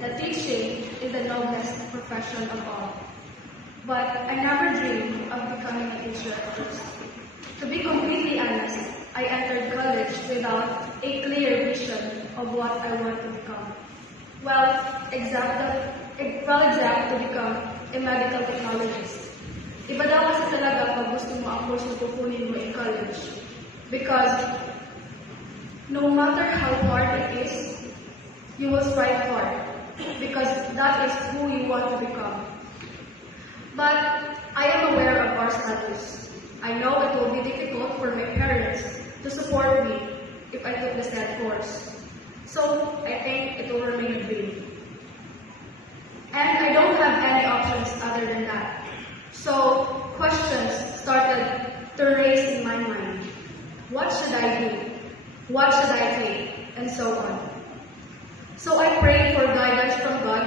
that teaching is the noblest profession of all. But I never dreamed of becoming a teacher at first. To be completely honest, I entered college without a clear vision of what I want to become. Well, except to become a medical technologist. Iba daw kasi talaga pag gusto mo ang course na kukunin mo in college. Because no matter how hard it is, you will strive hard. Because that is who you want to become. But I am aware of our status. I know it will be difficult for my parents to support me if I took the said course. So I think it will remain a dream. And I don't have any options other than that. So questions started to raise in my mind. What should I do? What should I take? And so on. So I prayed for guidance from God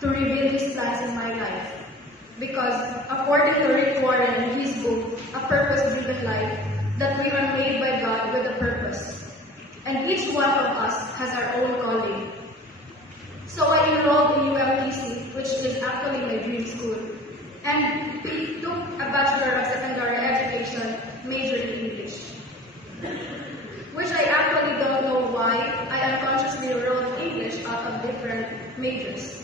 to reveal His plans in my life. Because according to Rick Warren in his book, A Purpose-Driven Life, that we are made by God with a purpose. And each one of us has our own calling. So I enrolled in UMTC, which is actually my dream school, and took a Bachelor of Secondary Education major in English. Which I actually don't know why I unconsciously wrote English out of different majors.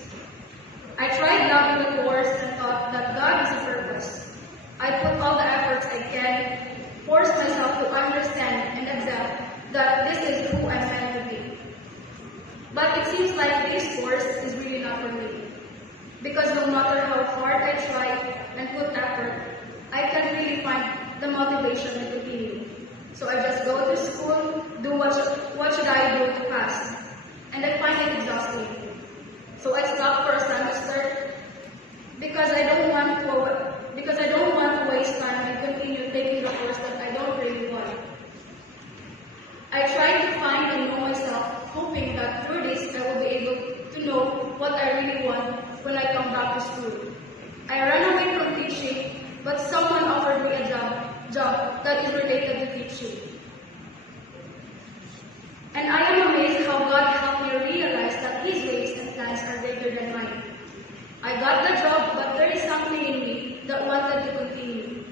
I tried loving the course and thought that God is a purpose. I put all the efforts I can, forced myself to understand and accept that this is who I'm meant to be. But it seems like this course is really not for me. Because no matter how hard I try and put effort, I can't really find the motivation to continue. So I just go to school, do what should I do to pass, and I find it exhausting. So I stopped for a semester because I don't want to waste time and continue taking the course that I don't really want. I tried to find and know myself, hoping that through this I will be able to know what I really want when I come back to school. I ran away from teaching, but someone offered me a job that is related to teaching. And I am amazed how God helped me realize that His ways and plans are greater than mine. I got the job, but there is something in me that wanted to continue.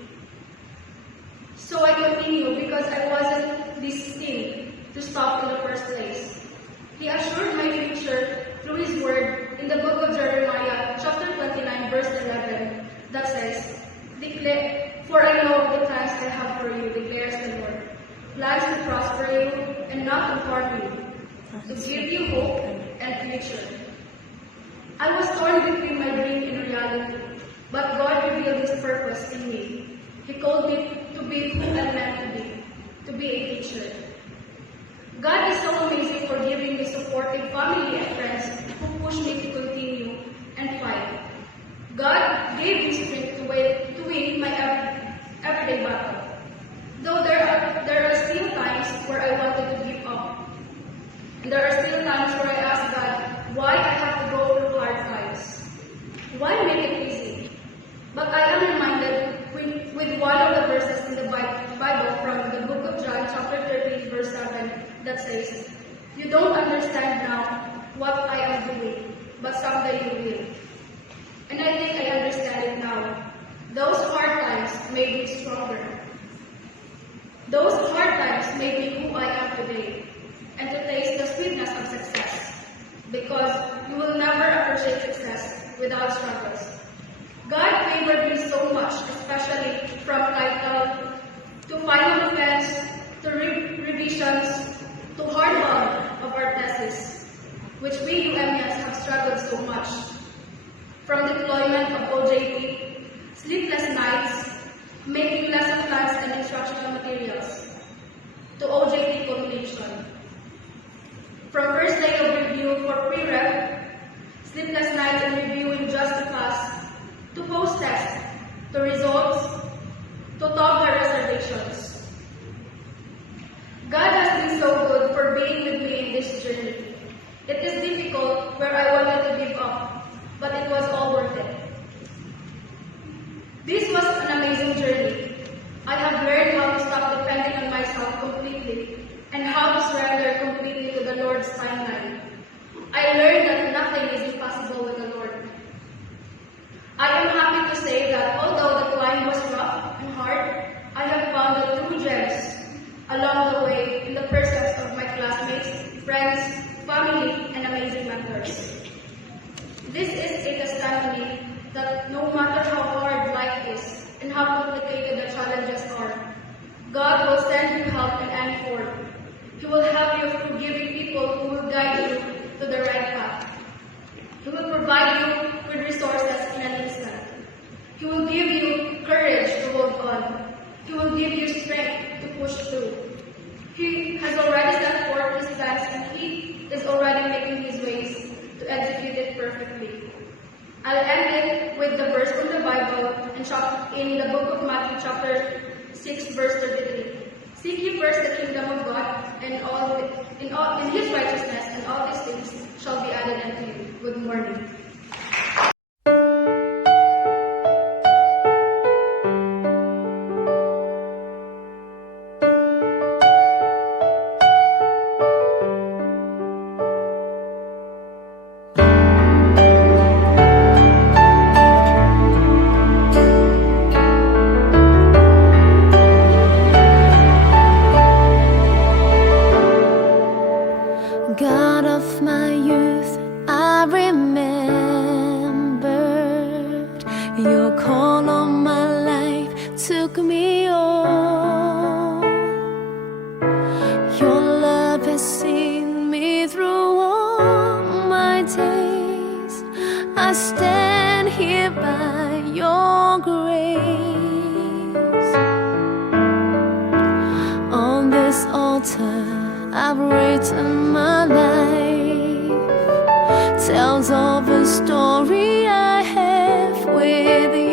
So I continued because I wasn't destined to stop in the first place. He assured my future through His word in the book of Jeremiah, chapter 29, verse 11, that says, For I know the plans I have for you, declares the Lord. Plans to prosper you and not to harm you, to give you hope and future. I was torn between my dream and reality, but God revealed His purpose in me. He called me to be who I'm meant to be a teacher. God is so amazing for giving me supportive family and friends who push me to continue and fight. God gave me strength to win my everyday battle. Though there are still times where I wanted to give up. And there are still times where I ask God why I have to go through hard times. Why make it easy? But I am reminded with one of the verses in the Bible from the book of John, chapter 13, verse 7, that says, You don't understand now what I am doing, but someday you will. And I think I understand it now. Those hard times made me stronger. Those hard times made me who I am today, and to taste the sweetness of success, because you will never appreciate success without struggles. God favored me so much, especially from title to final defense to revisions to hardbound of our thesis, which we UMians have struggled so much. From deployment of OJT, sleepless nights, making lesson plans and instructional materials, to OJT completion. From first day of review for pre-rep, sleepless nights and reviewing just to pass, to post-test, to results, to TOGA reservations. God has been so good for being with me in this journey. It is difficult where I wanted to give up, but it was all worth it. This was an amazing journey. I have learned how to stop depending on myself completely and how to surrender completely to the Lord's timeline. I learned that nothing is others. This is a testimony that no matter how hard life is and how complicated the challenges are, God will send you help in any form. He will help you through giving people who will guide you to the right path. He will provide you with resources in an instant. He will give you courage to hold on. He will give you strength to push through. He has already set forth his plans and he is already making his ways to execute it perfectly. I'll end it with the verse from the Bible in the book of Matthew chapter 6 verse 33. Seek ye first the kingdom of God and in his righteousness, and all these things shall be added unto you. Good morning. God of my youth, I remembered your call on my life took me on. Your love has seen me through all my days. I stand here by your grace. On this altar I've written my life, tells of a story I have with you.